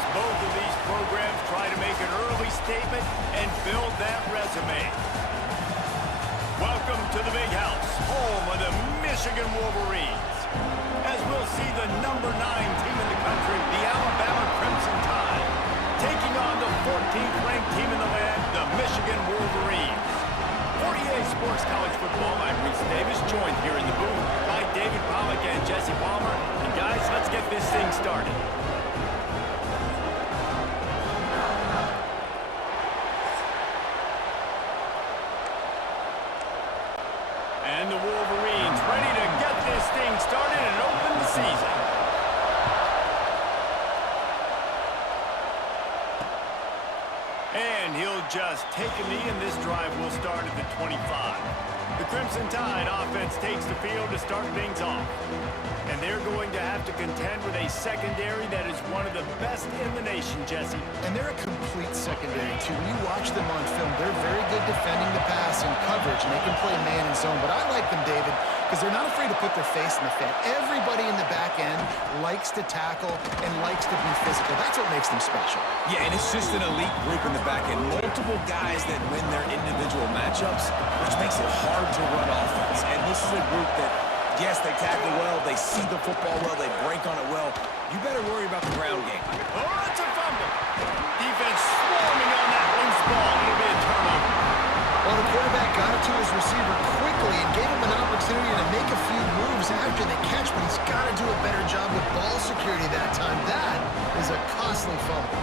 as both of these programs try to make an early statement and build that resume. Welcome to the Big House, home of the Michigan Wolverines. As we'll see the number 9 team in the country, the Alabama Crimson Tide, taking on the 14th ranked team in the land, the Michigan Wolverines. For EA Sports College Football, I'm Reese Davis, joined here in the booth by David Pollack and Jesse Palmer. And guys, let's get this thing started. And the Wolverines ready to get this thing started and open the season. And he'll just take a knee, and this drive will start at the 25. The Crimson Tide offense takes the field to start things off. And they're going to have to contend with a secondary that is one of the best in the nation, Jesse. And they're a complete secondary, too. When you watch them on film, they're very good defending the pass and coverage, and they can play man and zone. But I like them, David, because they're not afraid to put their face in the fan. Everybody in the back end likes to tackle and likes to be physical. That's what makes them special. Yeah, and it's just an elite group in the back end. Multiple guys that win their individual matchups, which makes it hard to run offense. And this is a group that, yes, they tackle well, they see the football well, they break on it well. You better worry about the ground game. Oh, it's a fumble. Defense swarming on that loose ball. It'll be a turnover. Well, the quarterback got it to his receiver quickly and gave him an opportunity to make a few moves after the catch, but he's got to do a better job with ball security that time. That is a costly fumble.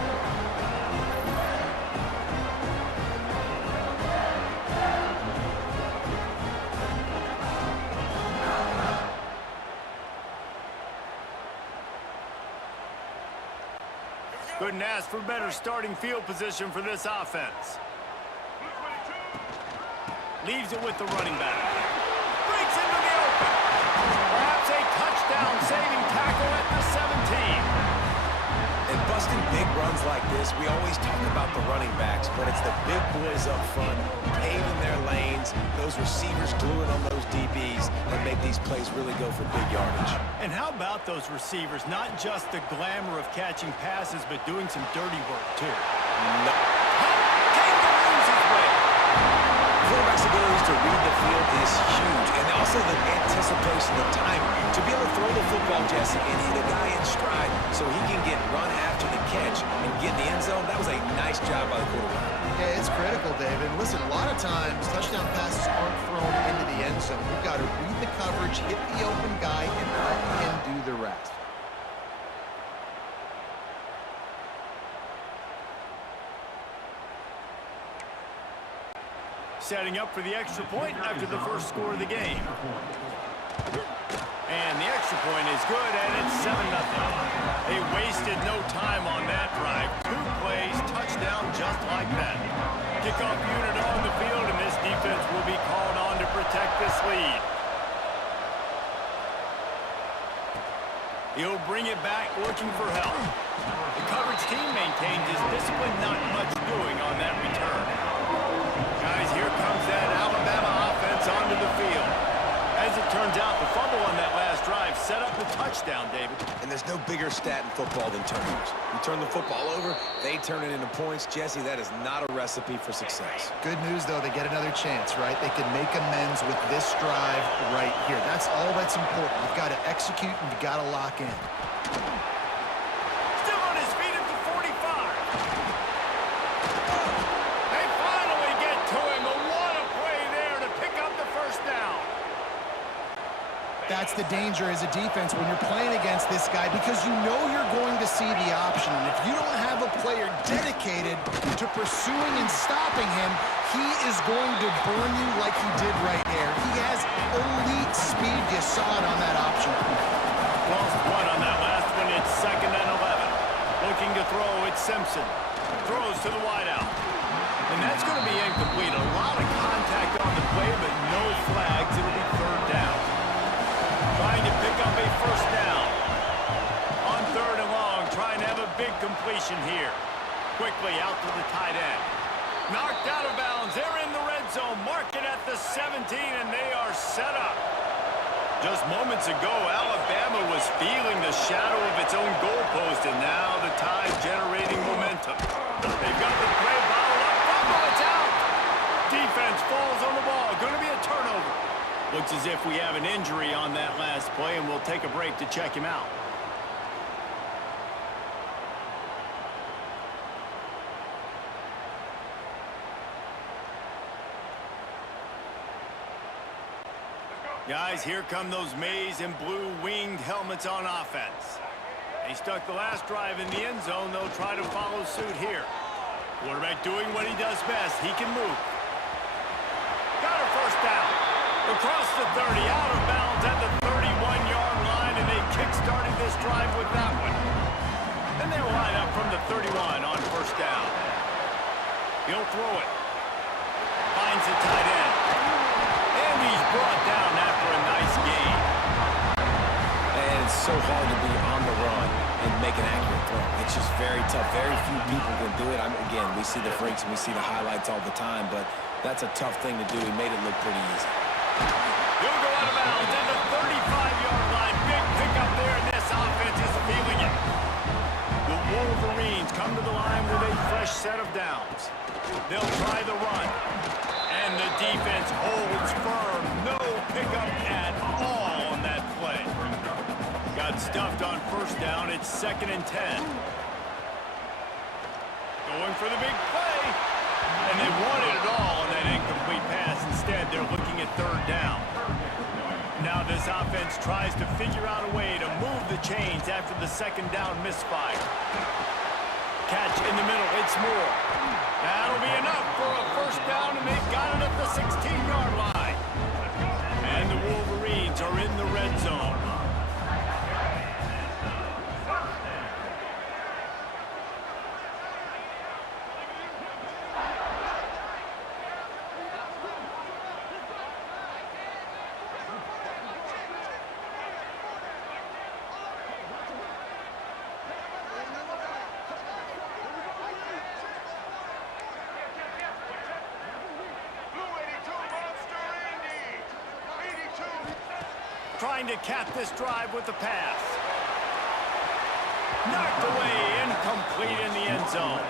Couldn't ask for better starting field position for this offense. Leaves it with the running back. Breaks into the open. Perhaps a touchdown-saving tackle at the 17. And busting big runs like this, we always talk about the running backs, but it's the big boys up front, paving their lanes, those receivers gluing on those DBs that make these plays really go for big yardage. And how about those receivers? Not just the glamour of catching passes, but doing some dirty work, too. No. Kangaroos his way. Quarterback's ability to read the field is huge, and also the anticipation, the time to be able to throw the football, Jesse, and hit a guy in stride so he can get run after the catch and get in the end zone. That was a nice job by the quarterback. Yeah, it's critical, David. Listen, a lot of times touchdown passes aren't thrown into the end zone. You've got to read the coverage, hit the open guy, and let him do the rest. Setting up for the extra point after the first score of the game. And the extra point is good, and it's 7-0. They wasted no time on that drive. 2 plays, touchdown just like that. Kickoff unit on the field, and this defense will be called on to protect this lead. He'll bring it back, looking for help. The coverage team maintains his discipline, not much doing on that return. Guys, here comes that Alabama offense onto the field. As it turns out, the fumble on that last drive set up the touchdown, David. And there's no bigger stat in football than turnovers. You turn the football over, they turn it into points. Jesse, that is not a recipe for success. Good news, though, they get another chance, right? They can make amends with this drive right here. That's all that's important. You've got to execute and you've got to lock in. Still on his feet at the 45. They finally get to him. But what a play there to pick up the first down. That's the danger as a defense when you're playing against this guy, because you know you're going to see the option. And if you don't have a player dedicated to pursuing and stopping him, he is going to burn you like he did right there. He has elite speed. You saw it on that option. Lost one on that last one. It's 2nd and 11. Looking to throw, it's Simpson. Throws to the wideout. And that's going to be incomplete. A lot of contact on the play, but no flags. It'll be 3rd down. Trying to pick up a first down. On 3rd and long, trying to have a big completion here. Quickly out to the tight end. Knocked out of bounds. They're in the red zone. Mark it at the 17, and they are set up. Just moments ago, Alabama was feeling the shadow of its own goalpost, and now the Tide generate Looks as if we have an injury on that last play, and we'll take a break to check him out. Guys, here come those maize and blue winged helmets on offense. They stuck the last drive in the end zone. They'll try to follow suit here. Quarterback doing what he does best. He can move. Got a first down. Across the 30, out of bounds at the 31-yard line, and they kick-started this drive with that one. And they'll line up from the 31 on first down. He'll throw it. Finds the tight end. And he's brought down after a nice gain. And it's so hard to be on the run and make an accurate throw. It's just very tough. Very few people can do it. Again, we see the freaks and we see the highlights all the time, but that's a tough thing to do. He made it look pretty easy. He'll go out of bounds at the 35-yard line. Big pickup there, and this offense is feeling it. The Wolverines come to the line with a fresh set of downs. They'll try the run. And the defense holds firm. No pickup at all on that play. Got stuffed on first down. It's 2nd and 10. Going for the big play. And they wanted it all on that incomplete pass. Instead, they're looking at 3rd down. Now this offense tries to figure out a way to move the chains after the 2nd down misfire. Catch in the middle. It's Moore. That'll be enough for a first down, and they've got it at the 16-yard line. And the Wolverines are in the red zone. Trying to cap this drive with the pass. Knocked away, incomplete in the end zone.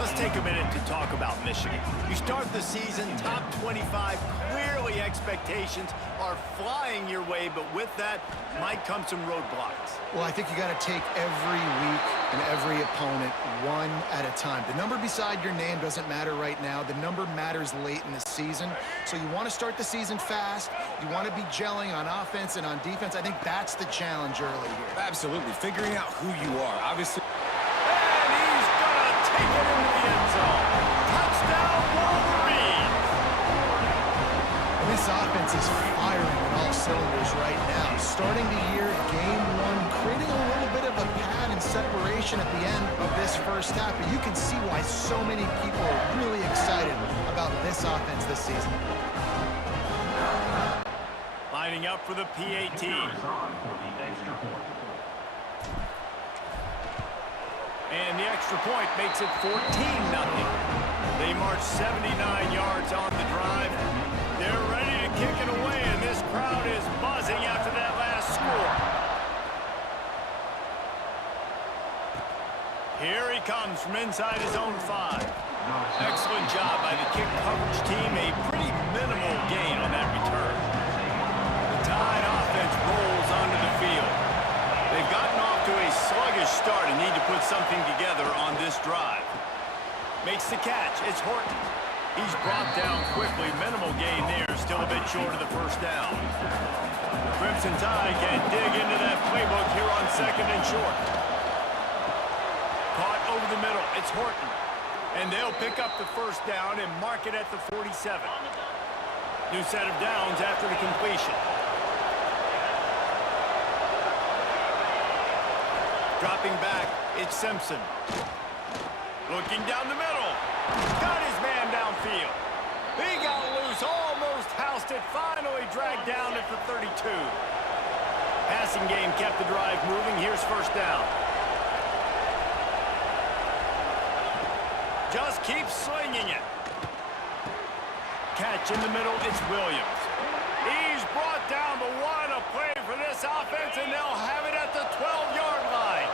Let's take a minute to talk about Michigan. You start the season top 25. Clearly expectations are flying your way, but with that might come some roadblocks. Well, I think you got to take every week and every opponent one at a time. The number beside your name doesn't matter right now. The number matters late in the season. So you want to start the season fast. You want to be gelling on offense and on defense. I think that's the challenge early here. Absolutely. Figuring out who you are. Obviously. And he's going to take it into the end zone. Touchdown, Wolverines. And this offense is firing on all cylinders right now. Starting the year, game one, creating a little bit of a pad and separation at the end of this first half. But you can see why so many people are really excited about this offense this season. Lining up for the PAT. And the extra point makes it 14-0. They march 79 yards on the drive. They're ready to kick it away, and this crowd is buzzing after that last score. Here he comes from inside his own 5. Excellent job by the kick coverage team. A pretty minimal gain on that return. The Tide offense rolls onto the field. They've gotten off to a sluggish start and need to put something together on this drive. Makes the catch. It's Horton. He's brought down quickly. Minimal gain there. Still a bit short of the first down. The Crimson Tide can dig into that playbook here on 2nd and short. Caught over the middle. It's Horton. And they'll pick up the first down and mark it at the 47. New set of downs after the completion. Dropping back, it's Simpson. Looking down the middle. Got his man downfield. He got loose, almost housed it, finally dragged down at the 32. Passing game kept the drive moving. Here's first down. Just keep slinging it. Catch in the middle, it's Williams. He's brought down, but what a play for this offense, and they'll have it at the 12-yard line.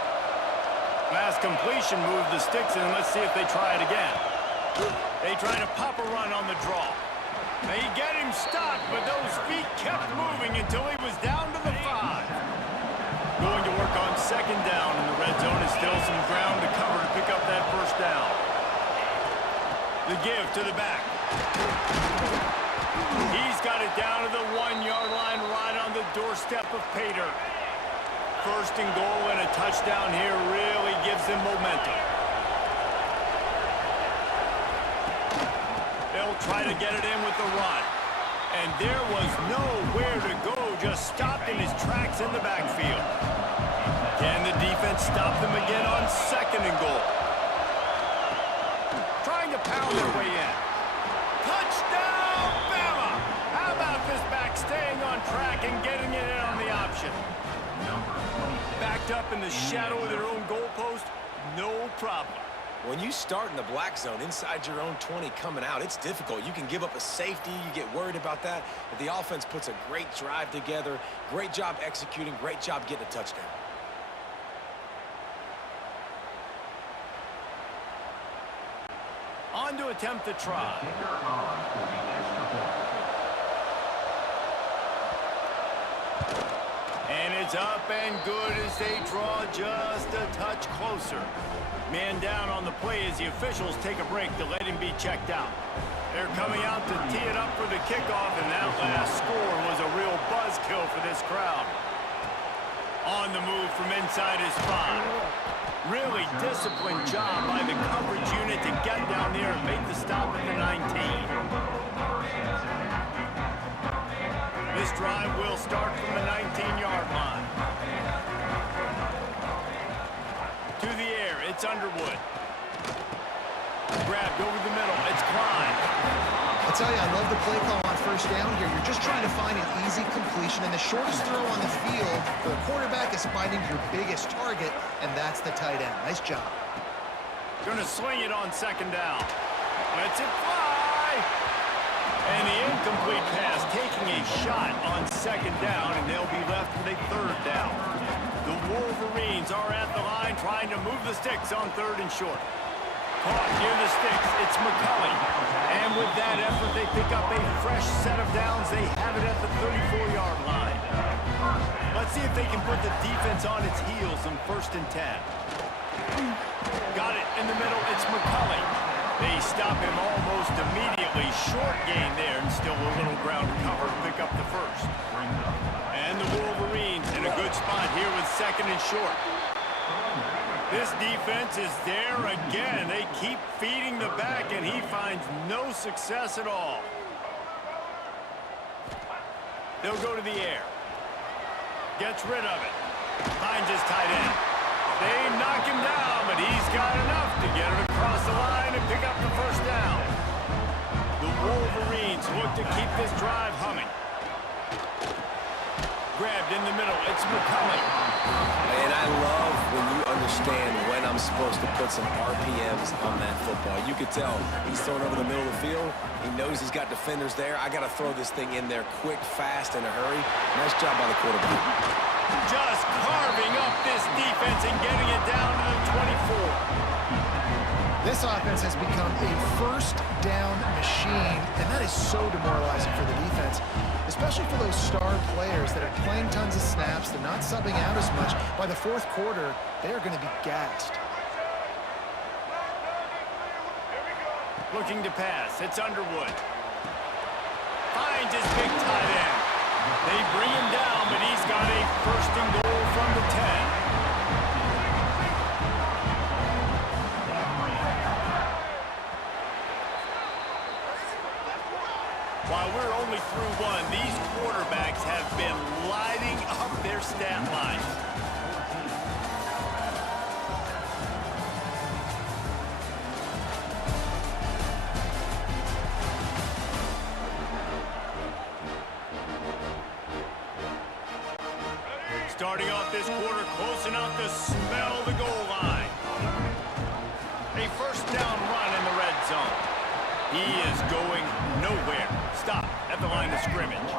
Last completion moved the sticks in. Let's see if they try it again. They try to pop a run on the draw. They get him stopped, but those feet kept moving until he was down to the 5. Going to work on second down, and the red zone is still some ground to cover to pick up that first down. The give to the back. He's got it down to the 1-yard line right on the doorstep of Pater. First and goal and a touchdown here really gives them momentum. They'll try to get it in with the run. And there was nowhere to go, just stopped in his tracks in the backfield. Can the defense stop them again on second and goal? Trying to pound their way in. Touchdown, Bama! How about this back staying on track and getting it in on the option? Backed up in the shadow of their own goalpost, no problem. When you start in the black zone inside your own 20 coming out, it's difficult. You can give up a safety. You get worried about that. But the offense puts a great drive together. Great job executing. Great job getting a touchdown. On to attempt the try. And it's up and good as they draw just a touch closer. Man down on the play as the officials take a break to let him be checked out. They're coming out to tee it up for the kickoff, and that last score was a real buzzkill for this crowd. On the move from inside his 5. Really disciplined job by the coverage unit to get down there and make the stop at the 19. This drive will start from the 19-yard line. To the air, it's Underwood. Grabbed over the middle, it's Klein. I'll tell you, I love the play call on first down here. You're just trying to find an easy completion, and the shortest throw on the field for a quarterback is finding your biggest target, and that's the tight end. Nice job. Gonna swing it on second down. Lets it fly! And the incomplete pass taking a shot on second down, and they'll be left with a third down. The Wolverines are at the line trying to move the sticks on third and short. Caught near the sticks, it's McCulley. And with that effort, they pick up a fresh set of downs. They have it at the 34-yard line. Let's see if they can put the defense on its heels on first and 10. Got it in the middle, it's McCulley. They stop him almost immediately. Short gain there, and still a little ground to cover to pick up the first. And the Wolverines in a good spot here with second and short. This defense is there again. They keep feeding the back, and he finds no success at all. They'll go to the air. Gets rid of it. Finds his tight end. They knock him down, but he's got enough to get it across the line and pick up the first down. The Wolverines look to keep this drive humming. Grabbed in the middle, it's McCulley. And I love when you understand when I'm supposed to put some RPMs on that football. You could tell he's throwing over the middle of the field. He knows he's got defenders there. I got to throw this thing in there quick, fast, in a hurry. Nice job by the quarterback. Just carving up this defense and getting it down to the 24. This offense has become a first down machine, and that is so demoralizing for the defense, especially for those star players that are playing tons of snaps. They're not subbing out as much. By the fourth quarter, they are going to be gassed. Looking to pass, it's Underwood. Finds his big tight end. They bring him down, but he's got a first and goal from the 10. While we're only through one, these quarterbacks have been lighting up their stat lines. Starting off this quarter close enough to smell the goal line. A first down run in the red zone. He is going nowhere. Stop at the line of scrimmage.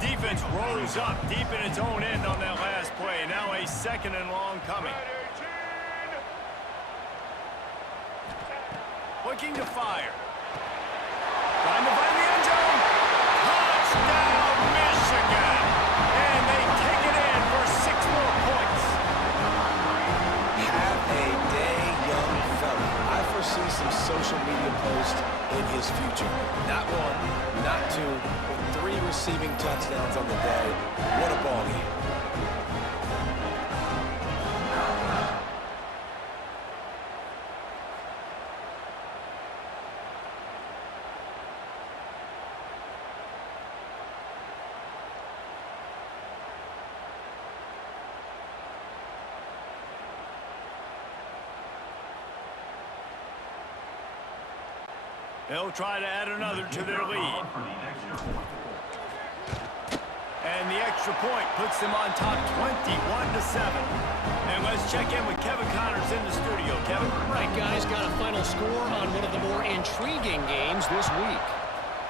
Defense rolls up deep in its own end on that last play. Now a second and long coming. Looking to fire. Trying to find the end zone. goalpost in his future. Not one, not two, but 3 receiving touchdowns on the day. What a ball game. They'll try to add another to their lead. And the extra point puts them on top 21-7. And let's check in with Kevin Connors in the studio. Kevin? Right, guys, got a final score on one of the more intriguing games this week.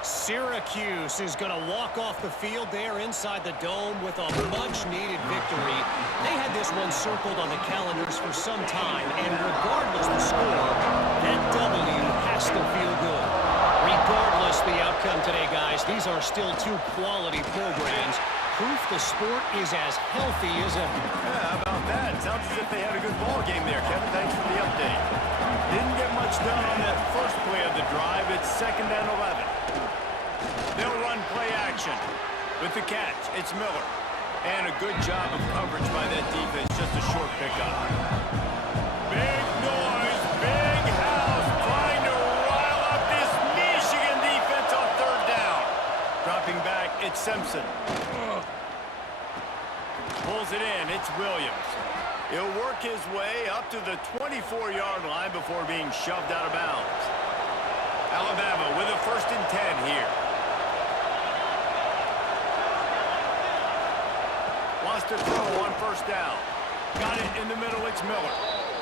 Syracuse is going to walk off the field there inside the dome with a much-needed victory. They had this one circled on the calendars for some time, and regardless the score, that W has to feel good. Regardless the outcome today, guys, these are still 2 quality programs. Proof the sport is as healthy as ever. Yeah, how about that? Sounds as if they had a good ball game there, Kevin. Thanks for the update. Didn't get much done on that first play of the drive. It's 2nd and 11. They'll run play action. With the catch, it's Miller. And a good job of coverage by that defense. Just a short pickup. Big noise, big house, trying to rile up this Michigan defense on 3rd down. Dropping back, it's Simpson. Pulls it in, it's Williams. He'll work his way up to the 24-yard line before being shoved out of bounds. Alabama with a 1st and 10 here. Wants to throw on 1st down. Got it in the middle, it's Miller.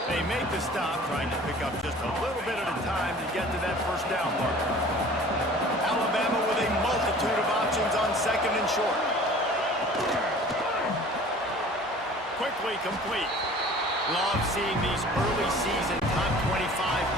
They make the stop, trying to pick up just a little bit at a time to get to that 1st down marker. Alabama with a multitude of options on 2nd and short. Quickly complete. Love seeing these early season top 25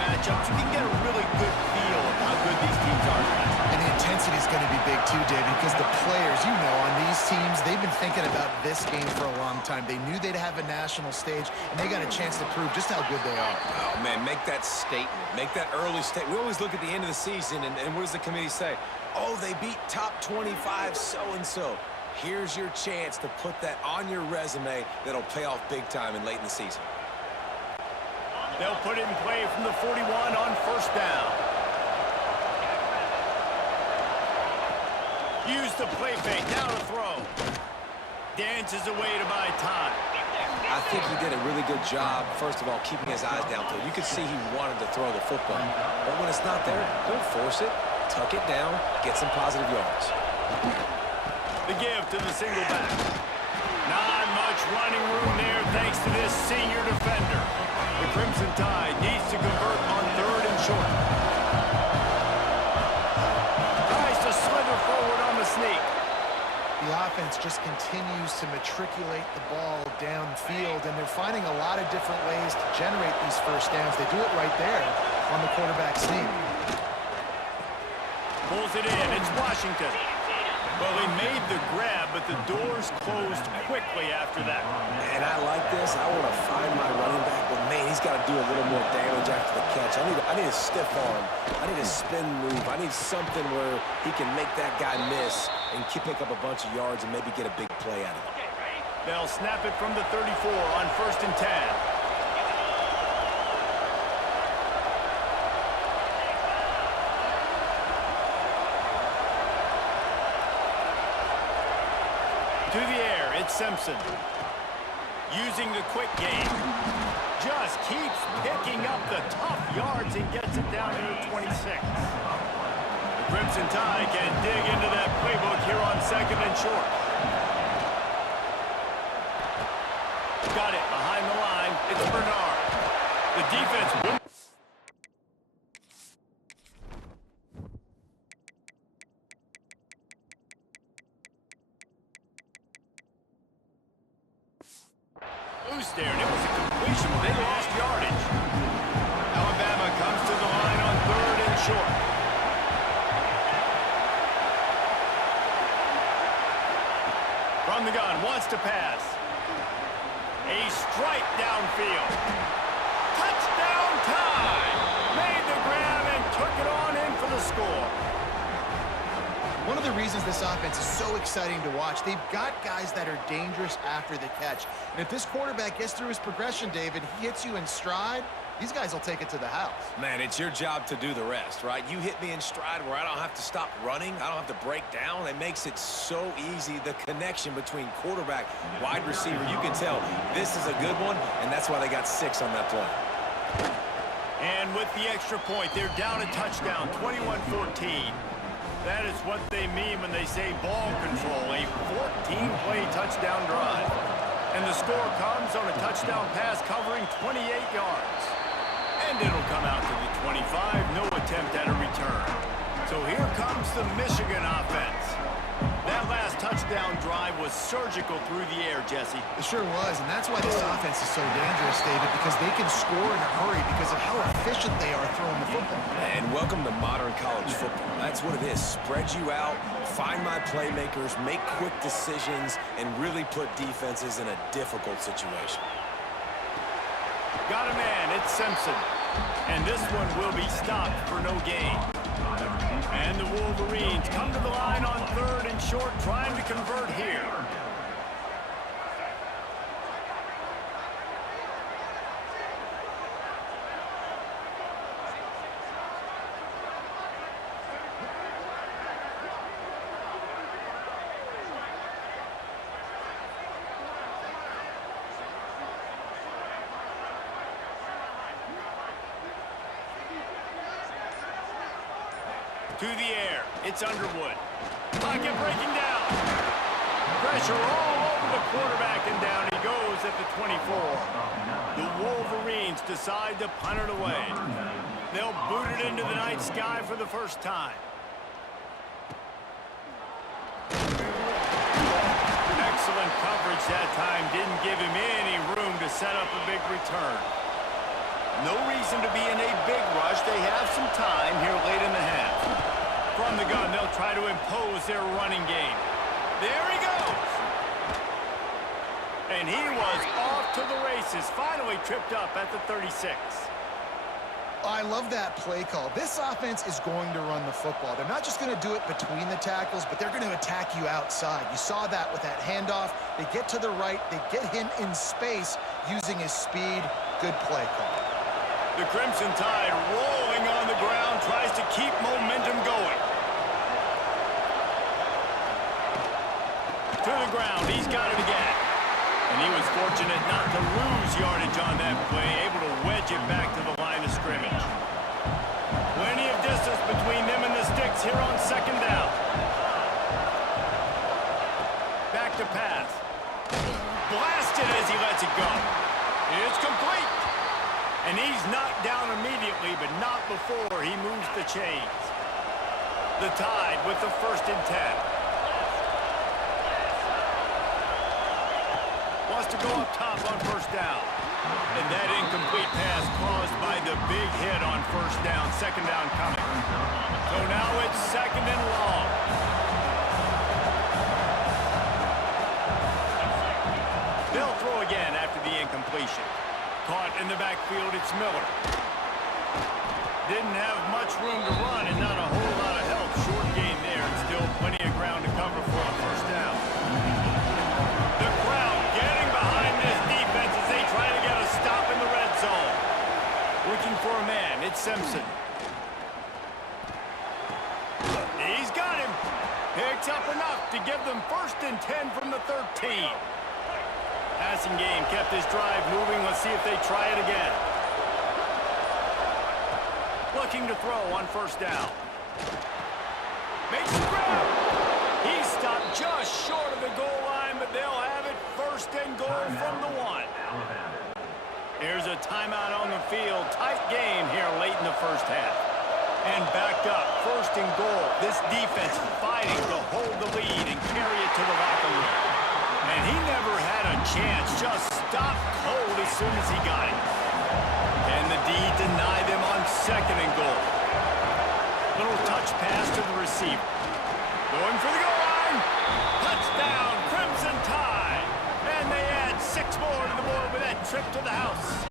matchups. You can get a really good feel of how good these teams are. And the intensity is going to be big too, David, because the players, you know, on these teams, they've been thinking about this game for a long time. They knew they'd have a national stage, and they got a chance to prove just how good they are. Oh, man, make that statement. Make that early statement. We always look at the end of the season, and what does the committee say? Oh, they beat top 25 so-and-so. Here's your chance to put that on your resume that'll pay off big time and late in the season. They'll put it in play from the 41 on 1st down. Use the play fake, now to throw. Dances away to buy time. I think he did a really good job, first of all, keeping his eyes down to it. You could see he wanted to throw the football. But when it's not there, don't force it. Tuck it down, get some positive yards. The give to the single back. Not much running room there thanks to this senior defender. The Crimson Tide needs to convert on 3rd and short. Tries to slither forward on the sneak. The offense just continues to matriculate the ball downfield, and they're finding a lot of different ways to generate these 1st downs. They do it right there on the quarterback sneak. Pulls it in. It's Washington. Well, they made the grab, but the doors closed quickly after that. And I like this. I want to find my running back, but man, he's got to do a little more damage after the catch. I need a stiff arm. I need a spin move. I need something where he can make that guy miss and pick up a bunch of yards and maybe get a big play out of it. They'll snap it from the 34 on 1st and 10. To the air, it's Simpson. Using the quick game. Just keeps picking up the tough yards and gets it down to the 26. The Crimson Tide can dig into that playbook here on 2nd and short. Got it behind the line. It's Bernard. The defense wouldn't. There, and it was a completion, but they lost yardage. Alabama comes to the line on 3rd and short. From the gun, wants to pass. A strike downfield. Touchdown time! Made the grab and took it reasons this offense is so exciting to watch. They've got guys that are dangerous after the catch. And if this quarterback gets through his progression, David, he hits you in stride, these guys will take it to the house. Man, it's your job to do the rest, right? You hit me in stride where I don't have to stop running. I don't have to break down. It makes it so easy, the connection between quarterback, wide receiver. You can tell this is a good one, and that's why they got 6 on that play. And with the extra point, they're down a touchdown, 21-14. That is what they mean when they say ball control, a 14-play touchdown drive. And the score comes on a touchdown pass covering 28 yards. And it'll come out to the 25, no attempt at a return. So here comes the Michigan offense. That last touchdown drive was surgical through the air, Jesse. It sure was, and that's why this offense is so dangerous, David, because they can score in a hurry because of how efficient they are throwing the football. And welcome to modern college football. That's what it is. Spread you out, find my playmakers, make quick decisions, and really put defenses in a difficult situation. Got a man, it's Simpson. And this one will be stopped for no gain. And the Wolverines come to the line on 3rd and short, trying to convert here. To the air, it's Underwood. Pocket breaking down. Pressure all over the quarterback, and down he goes at the 24. The Wolverines decide to punt it away. They'll boot it into the night sky for the first time. Excellent coverage that time. Didn't give him any room to set up a big return. No reason to be in a big rush. They have some time here late in the half. From the gun, they'll try to impose their running game. There he goes. And he was off to the races. Finally tripped up at the 36. I love that play call. This offense is going to run the football. They're not just going to do it between the tackles, but they're going to attack you outside. You saw that with that handoff. They get to the right. They get him in space using his speed. Good play call. The Crimson Tide rolling on the ground, tries to keep momentum going. To the ground, he's got it again. And he was fortunate not to lose yardage on that play, able to wedge it back to the line of scrimmage. Plenty of distance between them and the sticks here on 2nd down. Back to pass. Blasted as he lets it go. It's complete. And he's knocked down immediately, but not before he moves the chains. The Tide with the 1st and 10. Wants to go up top on 1st down. And that incomplete pass caused by the big hit on 1st down. 2nd down coming. So now it's 2nd and long. They'll throw again after the incompletion. Caught in the backfield, it's Miller. Didn't have much room to run and not a whole lot of help. Short gain there, and still plenty of ground to cover for a 1st down. The crowd getting behind this defense as they try to get a stop in the red zone. Looking for a man, it's Simpson. He's got him. Picks up enough to give them 1st and 10 from the 13. Passing game kept this drive moving. Let's see if they try it again. Looking to throw on 1st down. Makes the grab. He's stopped just short of the goal line, but they'll have it 1st and goal from the 1. Here's a timeout on the field. Tight game here late in the 1st half. And backed up, 1st and goal. This defense fighting to hold the lead and carry it to the locker room. And he never had a chance, just stopped cold as soon as he got it. And the D deny them on 2nd and goal. Little touch pass to the receiver. Going for the goal line. Touchdown, Crimson Tide. And they add 6 more to the board with that trip to the house.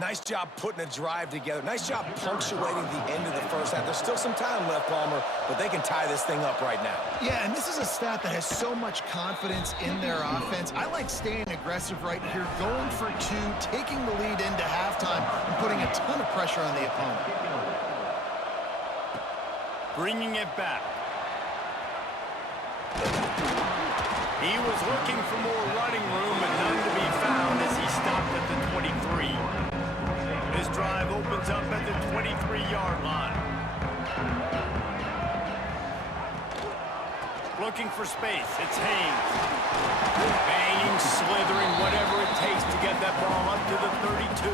Nice job putting a drive together. Nice job punctuating the end of the first half. There's still some time left, Palmer, but they can tie this thing up right now. Yeah, and this is a stat that has so much confidence in their offense. I like staying aggressive right here, going for two, taking the lead into halftime, and putting a ton of pressure on the opponent. Bringing it back. He was looking for more running room, but none to be found as he stopped at the 23. His drive opens up at the 23-yard line. Looking for space. It's Haynes. Banging, slithering, whatever it takes to get that ball up to the 32.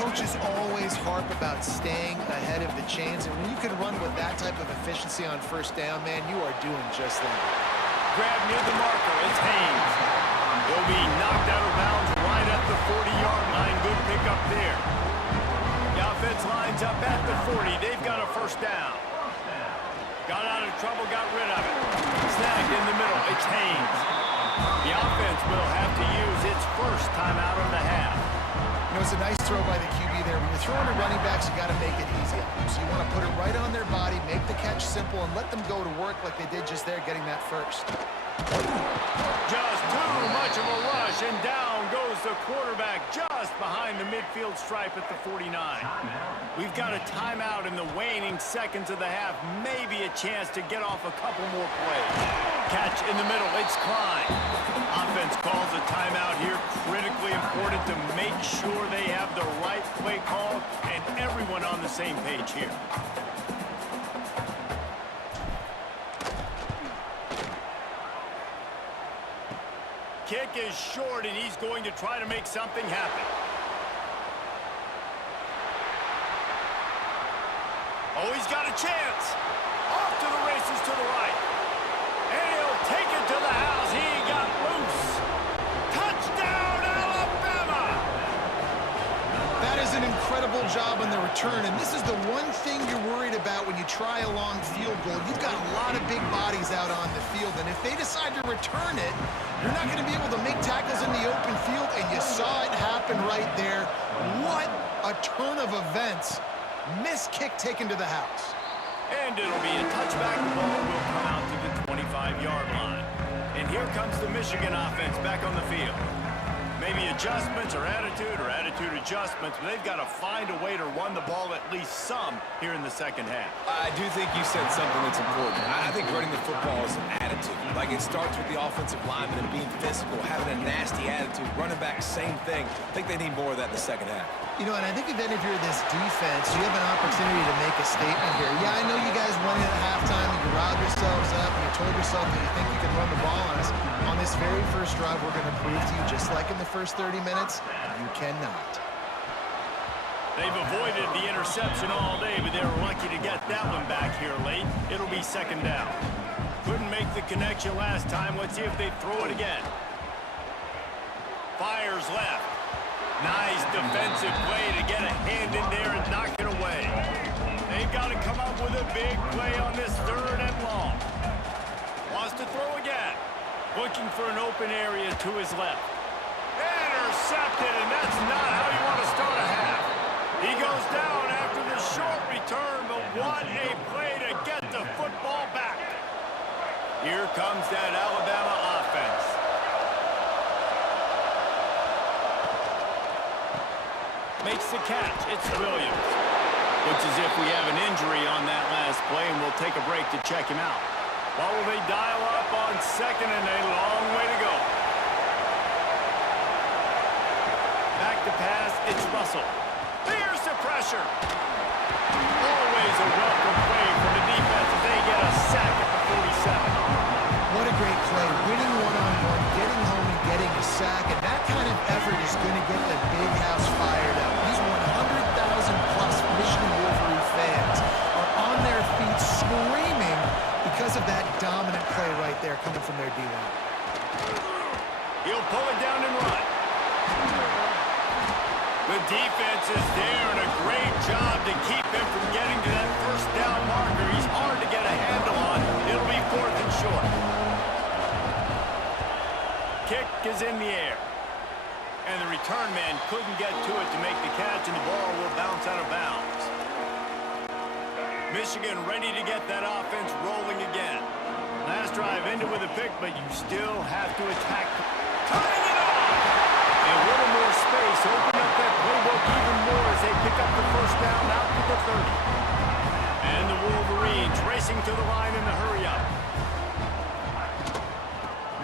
Coaches always harp about staying ahead of the chains, and when you can run with that type of efficiency on first down, man, you are doing just that. Grab near the marker. It's Haynes. He'll be knocked out of bounds right at the 40-yard line. Good pickup there. The offense lines up at the 40. They've got a first down. Got out of trouble, got rid of it. Snagged in the middle. It's Haynes. The offense will have to use its first timeout of the half. You know, it's a nice throw by the QB there. When you're throwing to running backs, you got to make it easy. So you want to put it right on their body, make the catch simple, and let them go to work like they did just there, getting that first. Just too much of a rush, and down goes the quarterback just behind the midfield stripe at the 49. We've got a timeout in the waning seconds of the half, maybe a chance to get off a couple more plays. Catch in the middle, it's Klein. Offense calls a timeout here, critically important to make sure they have the right play call and everyone on the same page here. Kick is short, and he's going to try to make something happen. Oh, he's got a chance. Off to the races to the right. And he'll take it to the house. He got loose. Touchdown, Alabama! That is an incredible job on the return, and this is the one thing you're worried about when you try a long field goal. You've got a lot of big bodies out on the field, and if they decide to return it, you're not going to be able to make tackles in the open field, and you saw it happen right there. What a turn of events. Missed kick taken to the house. And it'll be a touchback. The ball will come out to the 25-yard line. And here comes the Michigan offense back on the field. Maybe adjustments or attitude adjustments, but they've got to find a way to run the ball at least some here in the second half. I do think you said something that's important. I think running the football is an attitude. Like, it starts with the offensive lineman and being physical, having a nasty attitude. Running back, same thing. I think they need more of that in the second half. You know, and I think then if you're this defense, you have an opportunity to make a statement here. Yeah, I know you guys won it at halftime and you riled yourselves up and you told yourself that you think you can run the ball on us. On this very first drive, we're going to prove to you, just like in the first 30 minutes, you cannot. They've avoided the interception all day, but they were lucky to get that one back here late. It'll be second down. Couldn't make the connection last time. Let's see if they throw it again. Fires left. Nice defensive play to get a hand in there and knock it away. They've got to come up with a big play on this third and long. Wants to throw again. Looking for an open area to his left. Intercepted, and that's not how you want to start a half. He goes down after the short return, but what a play to get the football back. Here comes that Alabama offense. Makes the catch. It's Williams. Looks as if we have an injury on that last play, and we'll take a break to check him out. While will they dial up on second and a long way to go. Back to pass. It's Russell. There's the pressure. Always a welcome play for the defense as they get a sack at the 47. What a great play. Winning one-on-one, getting home and getting a sack, and that kind of effort is going to get the big house fired up. These 100,000-plus Michigan Wolverine fans are on their feet screaming because of that dominant play right there coming from their D-line. He'll pull it down and run. The defense is there, and a great job to keep him from getting to that first down marker. He's hard to get a handle on. It'll be fourth and short. Kick is in the air. And the return man couldn't get to it to make the catch, and the ball will bounce out of bounds. Michigan ready to get that offense rolling again. Last drive ended with a pick, but you still have to attack. Tying it up! And a little more space. Open up that playbook even more as they pick up the first down out to the 30. And the Wolverines racing to the line in the hurry-up.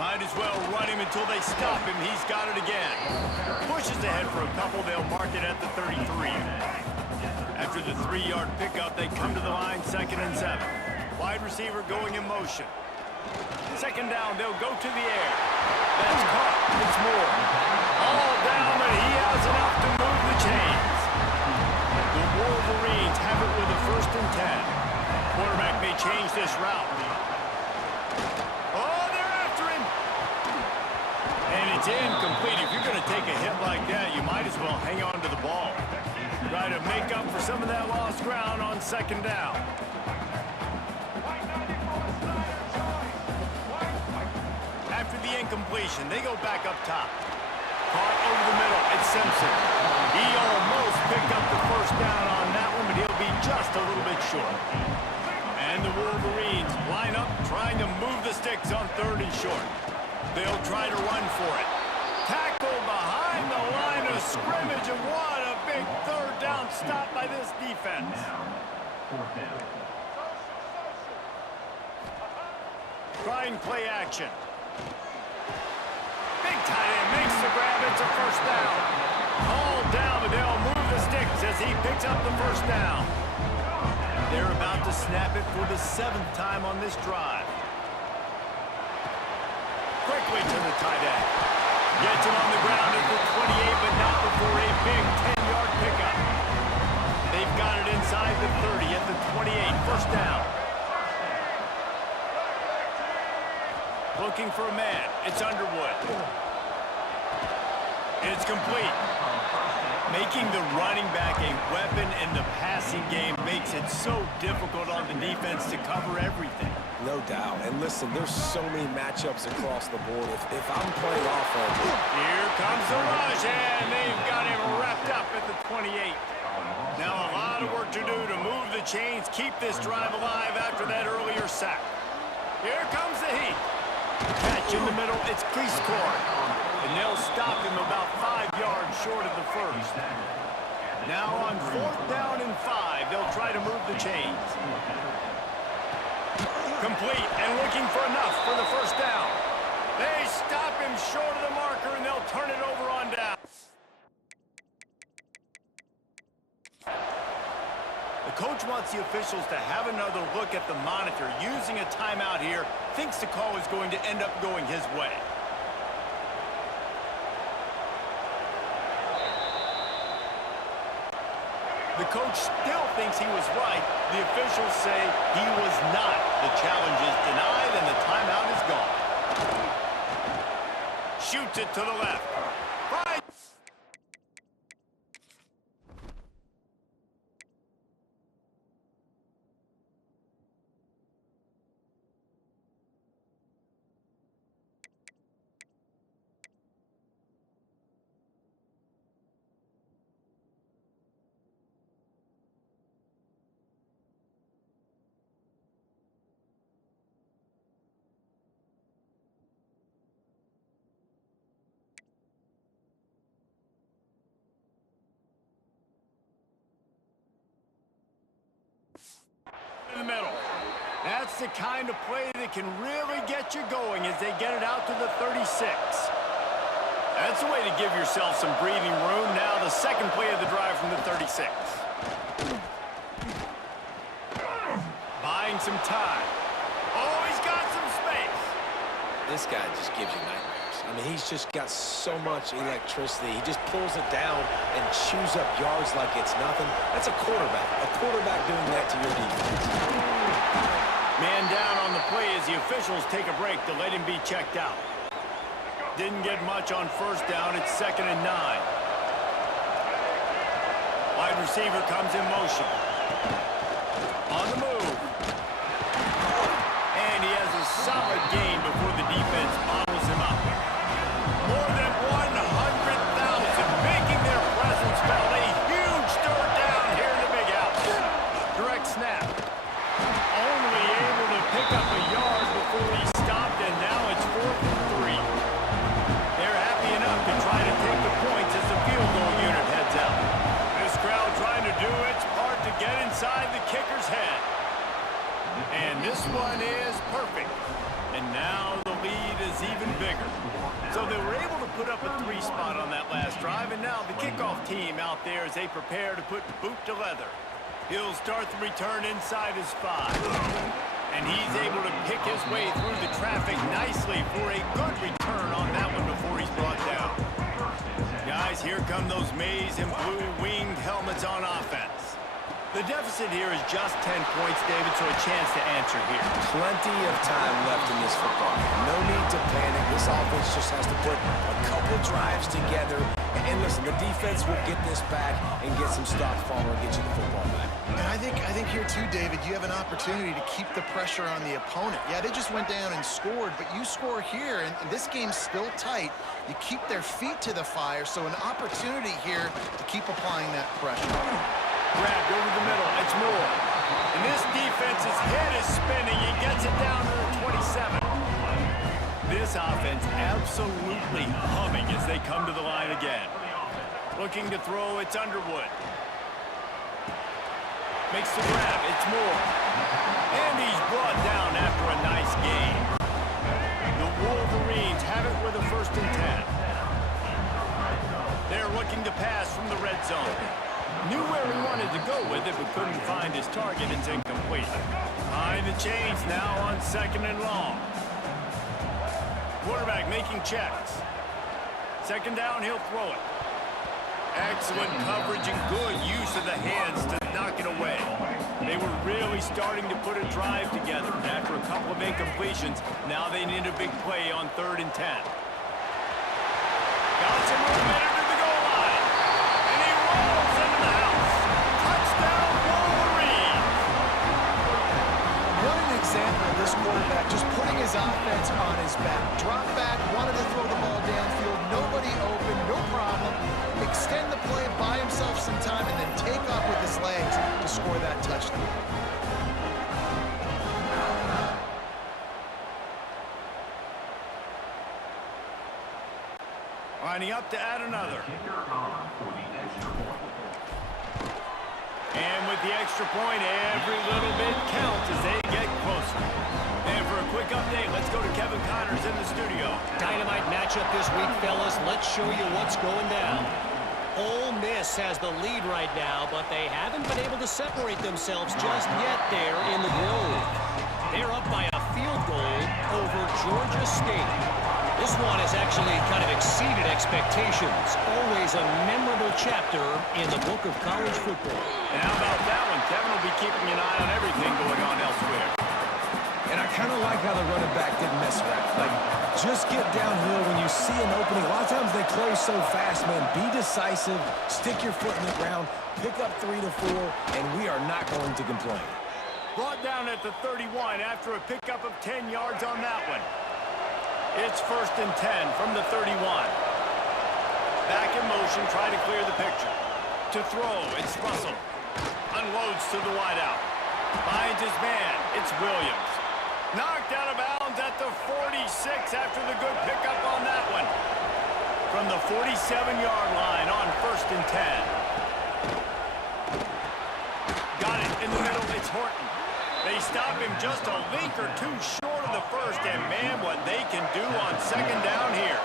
Might as well run him until they stop him. He's got it again. Pushes ahead for a couple. They'll mark it at the 33. After the 3-yard pickup, they come to the line, 2nd and 7. Wide receiver going in motion. 2nd down, they'll go to the air. That's caught. It's Moore. All down, but he has enough to move the chains. The Wolverines have it with a 1st and 10. Quarterback may change this route. Oh, they're after him. And it's incomplete. If you're going to take a hit like that, you might as well hang on to the ball. Try to make up for some of that lost ground on 2nd down. After the incompletion, they go back up top. Caught over the middle, it's Simpson. He almost picked up the 1st down on that one, but he'll be just a little bit short. And the Wolverines line up, trying to move the sticks on 3rd and short. They'll try to run for it. Tackle behind the line of scrimmage, and what a big 3rd down stop by this defense. Trying play action. Big tight end makes the grab. It's a 1st down. All down, but they'll move the sticks as he picks up the 1st down. They're about to snap it for the 7th time on this drive. Quickly to the tight end. Gets him on the ground at the 28, but not before a big 10-yard pickup. They've got it inside the 30 at the 28. 1st down. Looking for a man. It's Underwood. It's complete. Making the running back a weapon in the passing game makes it so difficult on the defense to cover everything. No doubt. And listen, there's so many matchups across the board. If I'm playing offense... Here comes the rush, and they've got him wrapped up at the 28. Now a lot of work to do to move the chains, keep this drive alive after that earlier sack. Here comes the heat. Catch in the middle, it's Cleescore. And they'll stop him about 5 yards short of the 1st. Now on 4th down and 5, they'll try to move the chains. Complete and looking for enough for the 1st down. They stop him short of the marker, and they'll turn it over on down. The coach wants the officials to have another look at the monitor. Using a timeout here, thinks the call is going to end up going his way. The coach still thinks he was right. The officials say he was not. The challenge is denied, and the timeout is gone. Shoots it to the left. Right. In the middle. That's the kind of play that can really get you going as they get it out to the 36. That's a way to give yourself some breathing room. Now the 2nd play of the drive from the 36. Buying some time. Oh, he's got some space. This guy just gives you nightmares. I mean, he's just got so much electricity. He just pulls it down and chews up yards like it's nothing. That's a quarterback. A quarterback doing that to your defense. Man down on the play as the officials take a break to let him be checked out. Didn't get much on 1st down. It's 2nd and 9. Wide receiver comes in motion. On the move. And he has a solid gain before the defense bottles him up. More than 100,000 Now the kickoff team out there as they prepare to put boot to leather. He'll start the return inside his 5. And he's able to pick his way through the traffic nicely for a good return on that one before he's brought down. Guys, here come those maize and blue winged helmets on offense. The deficit here is just 10 points, David, so a chance to answer here. Plenty of time left in this football game. No need to panic. This offense just has to put a couple drives together. And listen, the defense will get this back and get some stops, Palmer, and get you the football back. And I think here too, David, you have an opportunity to keep the pressure on the opponent. Yeah, they just went down and scored, but you score here, and this game's still tight. You keep their feet to the fire, so an opportunity here to keep applying that pressure. Grabbed over the middle. It's Moore. And this defense's head is spinning. He gets it down to the 27. This offense absolutely humming as they come to the line again. Looking to throw, it's Underwood. Makes the grab, it's Moore. And he's brought down after a nice gain. The Wolverines have it with a 1st and 10. They're looking to pass from the red zone. Knew where he wanted to go with it, but couldn't find his target. It's incomplete. Behind the chains now on 2nd and long. Quarterback making checks. 2nd down, he'll throw it. Excellent coverage and good use of the hands to knock it away. They were really starting to put a drive together. After a couple of incompletions, now they need a big play on 3rd and 10. Got some momentum to the goal line. And he rolls into the house. Touchdown, Wolverines! What an example of this quarterback just putting his offense on his back. Drop back, wanted to throw the ball downfield, nobody open, no problem. Extend the play, buy himself some time, and then take off with his legs to score that touchdown. Lining up to add another. And with the extra point, every little bit counts as they get closer. And for a quick update, let's go to Kevin Connors in the studio. Dynamite matchup this week, fellas. Let's show you what's going down. Ole Miss has the lead right now, but they haven't been able to separate themselves just yet there in the Grove. They're up by a field goal over Georgia State. This one has actually kind of exceeded expectations. Always a memorable chapter in the book of college football. And how about that one? Kevin will be keeping an eye on everything going on elsewhere. And I kind of like how the running back didn't mess around. Like, just get downhill when you see an opening. A lot of times they close so fast, man. Be decisive, stick your foot in the ground, pick up 3 to 4, and we are not going to complain. Brought down at the 31 after a pickup of 10 yards on that one. It's 1st and 10 from the 31. Back in motion, try to clear the picture. To throw, it's Russell. Unloads to the wideout. Finds his man, it's Williams. Knocked out of bounds at the 46 after the good pickup on that one. From the 47-yard line on 1st and 10. Got it in the middle, it's Horton. They stop him just a link or two short of the first, and man, what they can do on 2nd down here.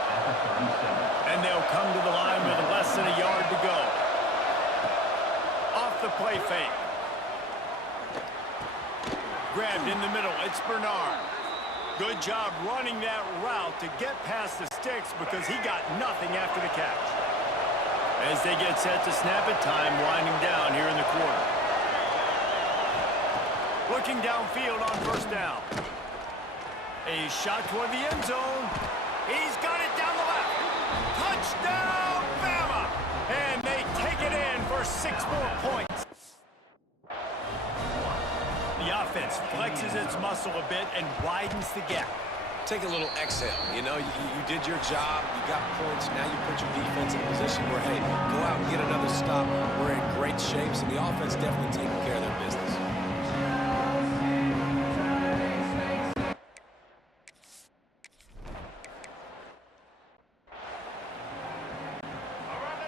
And they'll come to the line with less than a yard to go. Off the play fake. Grabbed in the middle, it's Bernard. Good job running that route to get past the sticks because he got nothing after the catch. As they get set to snap it, time winding down here in the quarter. Looking downfield on 1st down. A shot toward the end zone. He's got it down the left. Touchdown, Bama! And they take it in for 6 more points. The offense flexes its muscle a bit and widens the gap. Take a little exhale. You know, you did your job. You got points. Now you put your defense in a position where, hey, go out and get another stop. We're in great shape, and the offense definitely taking care of their business.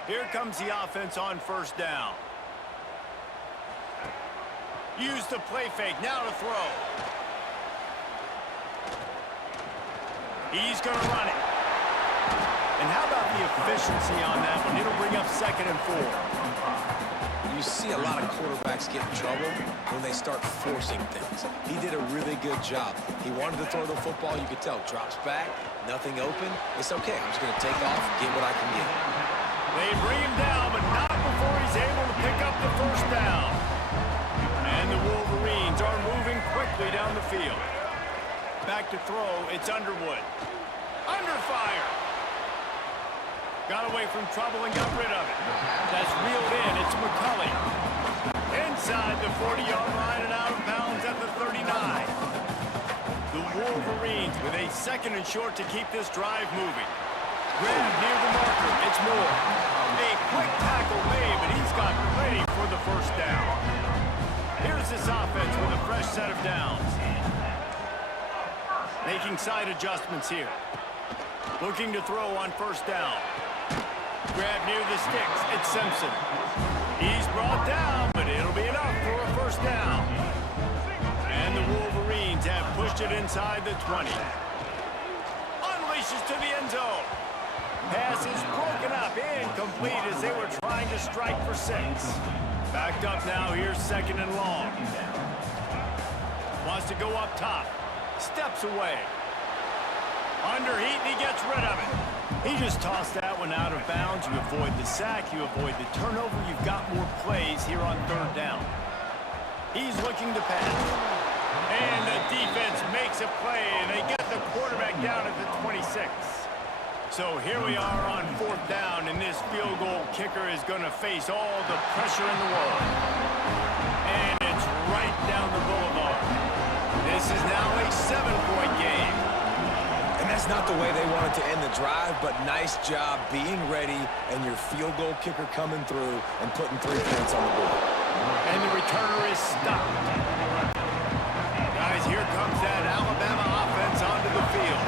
Here comes the offense on 1st down. Use the play fake, now to throw. He's going to run it. And how about the efficiency on that one? It'll bring up 2nd and 4. You see a lot of quarterbacks get in trouble when they start forcing things. He did a really good job. He wanted to throw the football. You could tell. Drops back, nothing open. It's okay. I'm just going to take off, get what I can get. They bring him down, but not before he's able to pick up the 1st down. And the Wolverines are moving quickly down the field. Back to throw. It's Underwood. Under fire. Got away from trouble and got rid of it. That's reeled in. It's McCulley. Inside the 40-yard line and out of bounds at the 39. The Wolverines with a 2nd and short to keep this drive moving. Grab near the marker. It's Moore. A quick tackle made, but he's got plenty for the 1st down. Here's this offense with a fresh set of downs. Making side adjustments here. Looking to throw on 1st down. Grab near the sticks. It's Simpson. He's brought down, but it'll be enough for a 1st down. And the Wolverines have pushed it inside the 20. Unleashes to the end zone. Pass is broken up, incomplete as they were trying to strike for 6. Backed up now, here's 2nd and long. Wants to go up top. Steps away. Under heat, and he gets rid of it. He just tossed that one out of bounds. You avoid the sack, you avoid the turnover. You've got more plays here on 3rd down. He's looking to pass. And the defense makes a play, and they get the quarterback down at the 26. So here we are on 4th down, and this field goal kicker is going to face all the pressure in the world. And it's right down the boulevard. This is now a 7-point game. And that's not the way they wanted to end the drive, but nice job being ready and your field goal kicker coming through and putting 3 points on the board. And the returner is stopped. Guys, here comes that Alabama offense onto the field.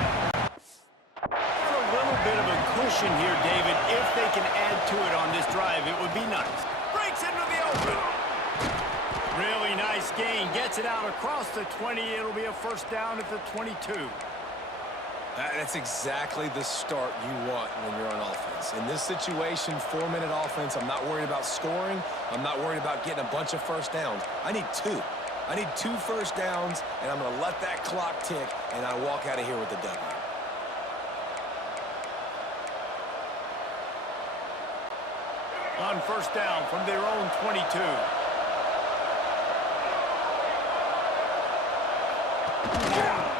Got a little bit of a cushion here, David. If they can add to it on this drive, it would be nice. Breaks into the open. Really nice gain. Gets it out across the 20. It'll be a 1st down at the 22. That's exactly the start you want when you're on offense. In this situation, 4-minute offense, I'm not worried about scoring. I'm not worried about getting a bunch of 1st downs. I need 2. I need 2 1st downs, and I'm going to let that clock tick, and I walk out of here with the W. On 1st down from their own 22.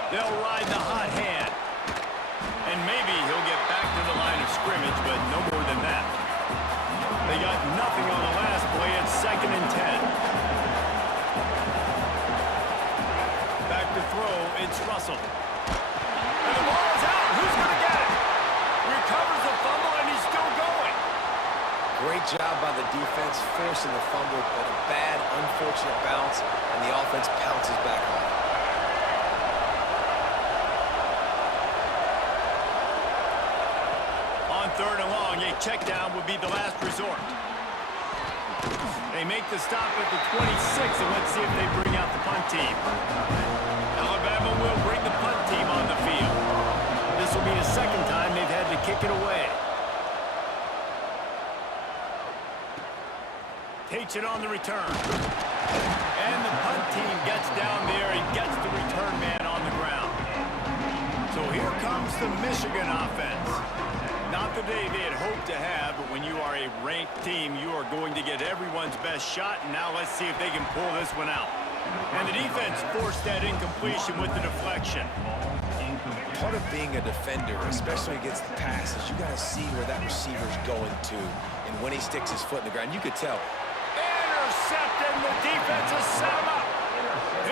They'll ride the hot hand. And maybe he'll get back to the line of scrimmage, but no more than that. They got nothing on the last play. It's 2nd and 10. Back to throw. It's Russell. And the ball is out. Who's going to get it? Recovers the fumble, and he's still going. Great job by the defense forcing the fumble, but a bad, unfortunate bounce, and the offense pounces back on it. On 3rd and long, a check down would be the last resort. They make the stop at the 26, and let's see if they bring out the punt team. Alabama will bring the punt team on the field. This will be the 2nd time they've had to kick it away. Takes it on the return. And the punt team gets down there and gets the return man on the ground. So here comes the Michigan offense. Not the day they had hoped to have, but when you are a ranked team, you are going to get everyone's best shot, and now let's see if they can pull this one out. And the defense forced that incompletion with the deflection. Part of being a defender, especially against the pass, is you got to see where that receiver's going to, and when he sticks his foot in the ground, you could tell. Intercepted, the defense has set him up.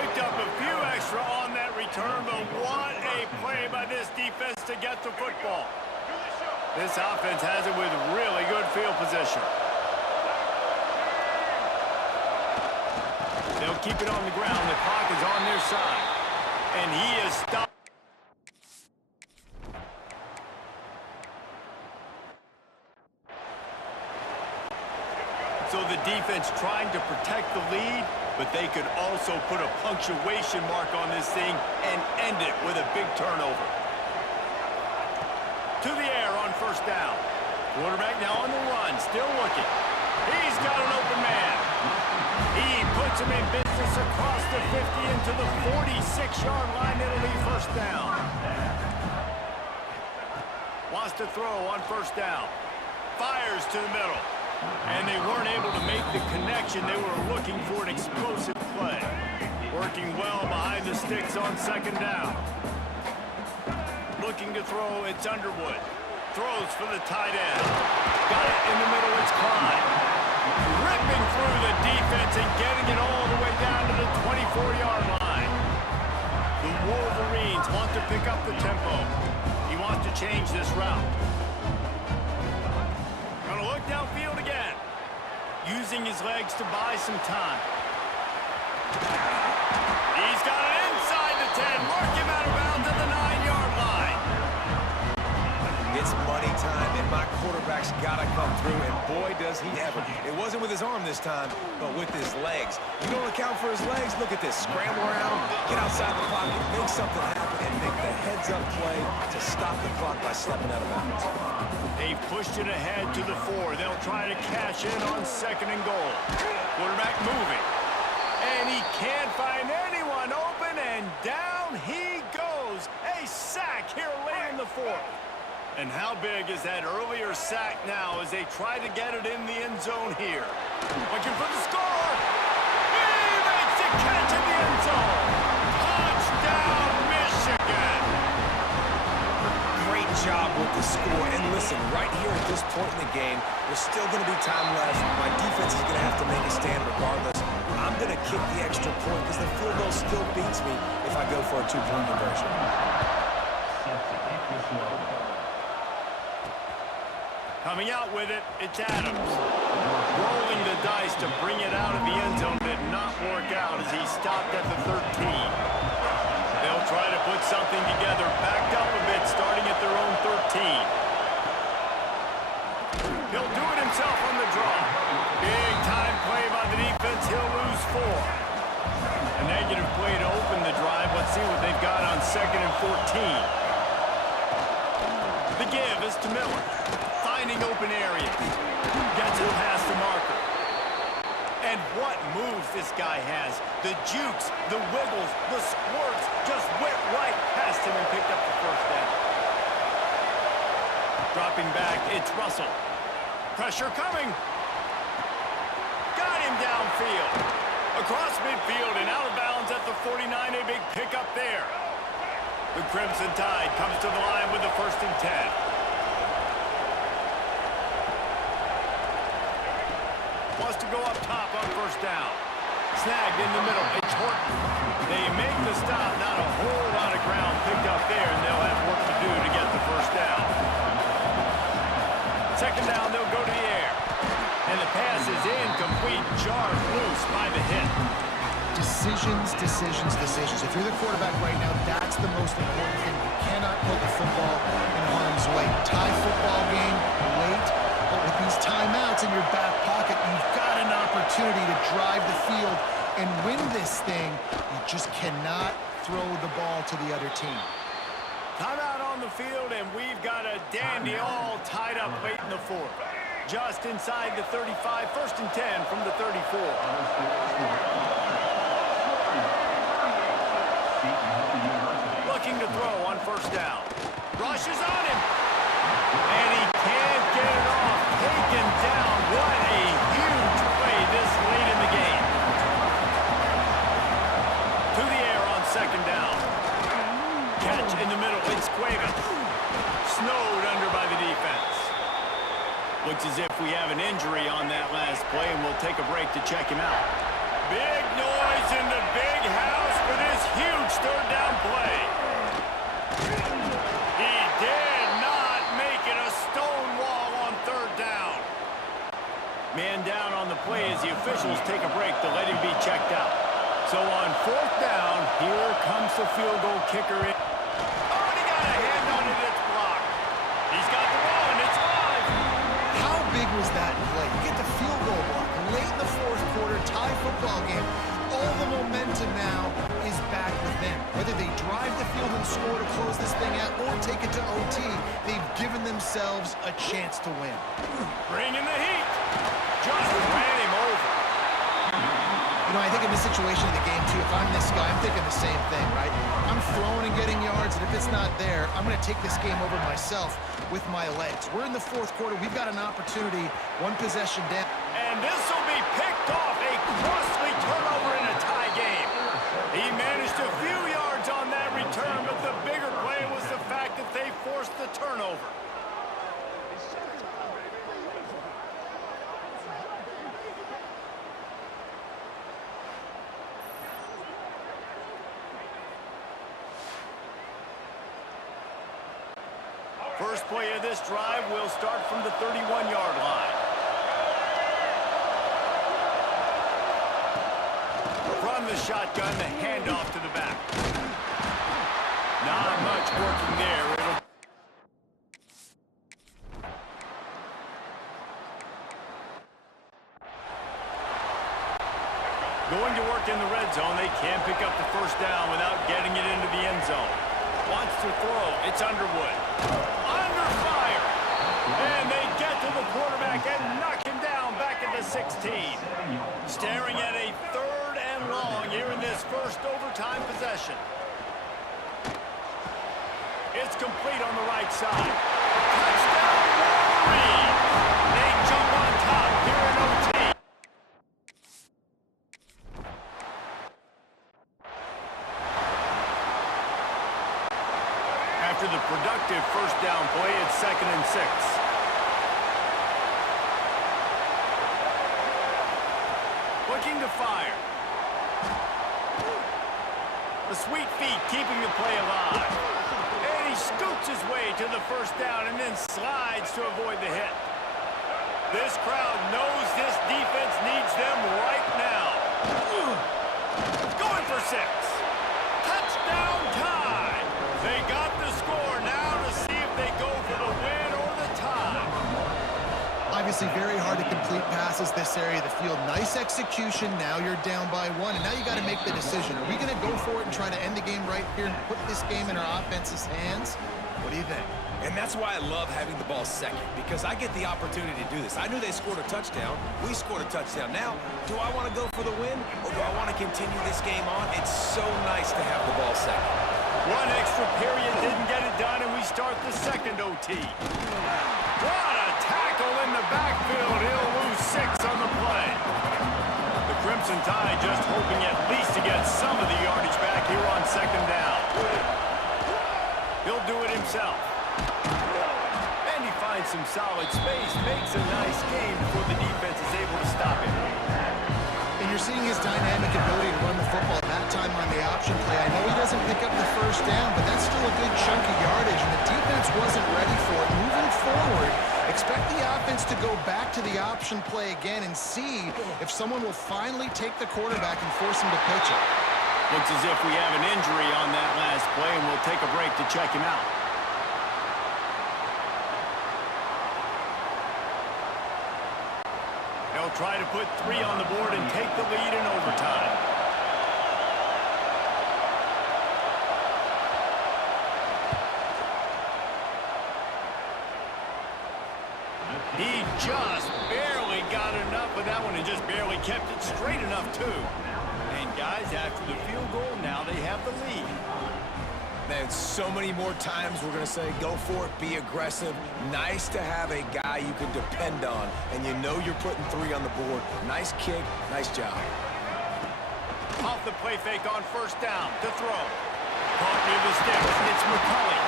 Picked up a few extra on that return, but what a play by this defense to get the football. This offense has it with really good field position. They'll keep it on the ground. The clock is on their side. And he is stopped. So the defense trying to protect the lead, but they could also put a punctuation mark on this thing and end it with a big turnover. To the air on first down. Quarterback now on the run, still looking. He's got an open man. He puts him in business across the 50 into the 46-yard line. It'll be first down. Wants to throw on first down. Fires to the middle. And they weren't able to make the connection. They were looking for an explosive play. Working well behind the sticks on second down. Looking to throw, it's Underwood. Throws for the tight end. Got it in the middle, it's Klein. Ripping through the defense and getting it all the way down to the 24-yard line. The Wolverines want to pick up the tempo. He wants to change this route. Gonna look downfield again. Using his legs to buy some time. He's got it inside the 10. Mark him out of bounds at the 9-yard line. It's money time, and my quarterback's got to come through, and boy, does he ever. It wasn't with his arm this time, but with his legs. You don't account for his legs? Look at this. Scramble around, get outside the pocket, make something happen, and make the heads-up play to stop the clock by stepping out of bounds. They've pushed it ahead to the 4. They'll try to cash in on second and goal. Quarterback moving. And he can't find anyone open, and down he goes. A sack here late in the 4th. And how big is that earlier sack now as they try to get it in the end zone here? Looking for the score. He makes the catch in the end zone. Touchdown, Michigan. Great job with the score. And listen, right here at this point in the game, there's still going to be time left. My defense is going to have to make a stand regardless. I'm going to kick the extra point because the field goal still beats me if I go for a two-point conversion. Coming out with it, it's Adams. Rolling the dice to bring it out of the end zone did not work out as he stopped at the 13. They'll try to put something together, backed up a bit, starting at their own 13. He'll do it himself on the draw. Big time play by the defense. He'll lose 4. A negative play to open the drive. Let's see what they've got on second and 14. The give is to Miller. Finding open areas. Gets it past the marker. And what moves this guy has. The jukes, the wiggles, the squirts just went right past him and picked up the first down. Dropping back, it's Russell. Pressure coming. Got him downfield. Across midfield and out of bounds at the 49. A big pickup there. The Crimson Tide comes to the line with the 1st and 10. Wants to go up top on first down. Snagged in the middle. It's Horton. They make the stop. Not a whole lot of ground picked up there, and they'll have work to do to get the first down. Second down, they'll go to the air. And the pass is incomplete. Jarred loose by the hit. Decisions, decisions, decisions. If you're the quarterback right now, that's the most important thing. You cannot put the football in harm's way. Tie football game, late. But with these timeouts in your back pocket, you've got an opportunity to drive the field and win this thing. You just cannot throw the ball to the other team. Timeout on the field, and we've got a dandy all tied up late in the 4th. Just inside the 35, 1st and 10 from the 34. Looking to throw on first down. Rushes on him. And he can't get it off. Taken down. What a huge play this late in the game. To the air on second down. Catch in the middle. It's Cuevas. Snowed under by the defense. Looks as if we have an injury on that last play, and we'll take a break to check him out. Big noise in the big house for this huge third down play. He did not make it a stone wall on third down. Man down on the play as the officials take a break to let him be checked out. So on fourth down, here comes the field goal kicker in. Oh, and he got a hand on it. It's blocked. He's got the ball, and it's live. How big was that play? You get the field goal block late in the 4th quarter, tie football game. all the momentum now is back with them. Whether they drive the field and score to close this thing out or take it to OT, they've given themselves a chance to win. Bringing the heat. Just ran him over. You know, I think in this situation of the game, too, if I'm this guy, I'm thinking the same thing, right? I'm throwing and getting yards, and if it's not there, I'm going to take this game over myself with my legs. We're in the fourth quarter. We've got an opportunity, one possession down. And this will be picked off. A costly turnover in a tie game. He managed a few yards on that return, but the bigger play was the fact that they forced the turnover. First play of this drive will start from the 31-yard line. From the shotgun, the handoff to the back. Not much working there. Going to work in the red zone. They can't pick up the first down without getting it into the end zone. Wants to throw. It's Underwood. Under fire. And they get to the quarterback and knock him down back at the 16. Staring at a third and long here in this first overtime possession. It's complete on the right side. Touchdown, Wolverine. They jump on top here in OT. After the productive first down play, it's 2nd and 6. Looking to fire. The sweet feet keeping the play alive. And he scoots his way to the first down and then slides to avoid the hit. This crowd knows this defense needs them right now. Going for 6. Touchdown tie. They got the score now to see if they go for the win or the tie. Obviously very hard to complete passes this area of the field. Nice execution. Now you're down by 1, and now you got to make the decision. Are we going to go for it and try to end the game right here and put this game in our offense's hands? What do you think? And that's why I love having the ball second, because I get the opportunity to do this. I knew they scored a touchdown. We scored a touchdown. Now, do I want to go for the win, or do I want to continue this game on? It's so nice to have the ball second. One extra period didn't get it done, and we start the second OT. What a tackle in the backfield. He'll lose 6 on the play. The Crimson Tide just hoping at least to get some of the yardage back here on 2nd down. He'll do it himself. And he finds some solid space, makes a nice game before the defense is able to stop him. And you're seeing his dynamic ability to run the football that time on the option play. I know he doesn't pick up the first down, but that's still a good chunk of yardage, and the defense wasn't ready for it. Moving forward, expect the offense to go back to the option play again and see if someone will finally take the quarterback and force him to pitch it. Looks as if we have an injury on that last play, and we'll take a break to check him out. They'll try to put 3 on the board and take the lead in overtime. He just barely got enough of that one and just barely kept it straight enough, too. And, guys, after the field goal, now they have the lead. Man, so many more times we're going to say, go for it, be aggressive. Nice to have a guy you can depend on, and you know you're putting 3 on the board. Nice kick, nice job. Off the play fake on first down to throw. Caught near the sticks, it's McCulley.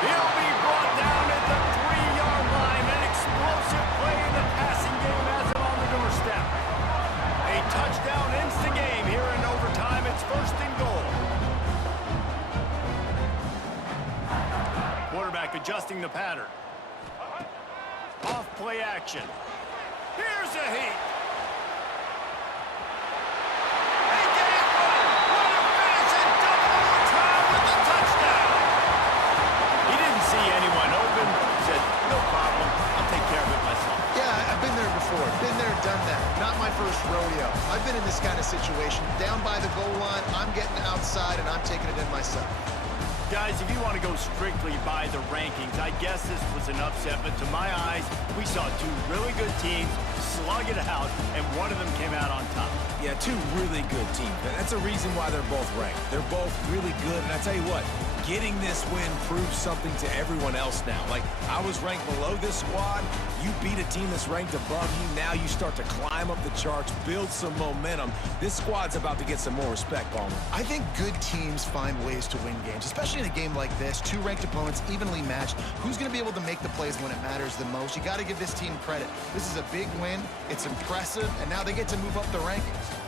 He'll be brought down at the 3-yard line. An explosive play in the passing game has him on the doorstep. A touchdown ends the game here in overtime. It's 1st and goal. Quarterback adjusting the pattern. Off play action. Here's a heat. They get it one. What a finish in double overtime with the touchdown. He didn't see anyone open. Said, no problem. I'll take care of it myself. Yeah, I've been there before. Been there, done that. Not my first rodeo. I've been in this kind of situation. Down by the goal line, I'm getting outside, and I'm taking it in myself. Guys, if you want to go strictly by the rankings, I guess this was an upset, but to my eyes, we saw two really good teams slug it out, and one of them came out on top. Yeah, two really good teams. That's a reason why they're both ranked. They're both really good, and I tell you what, getting this win proves something to everyone else now. Like, I was ranked below this squad. You beat a team that's ranked above you. Now you start to climb up the charts, build some momentum. This squad's about to get some more respect, Palmer. I think good teams find ways to win games, especially in a game like this. Two ranked opponents, evenly matched. Who's going to be able to make the plays when it matters the most? You got to give this team credit. This is a big win. It's impressive, and now they get to move up the rankings.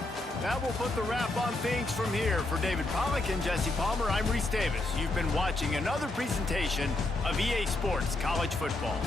That will put the wrap on things from here. For David Pollack and Jesse Palmer, I'm Reese Davis. You've been watching another presentation of EA Sports College Football.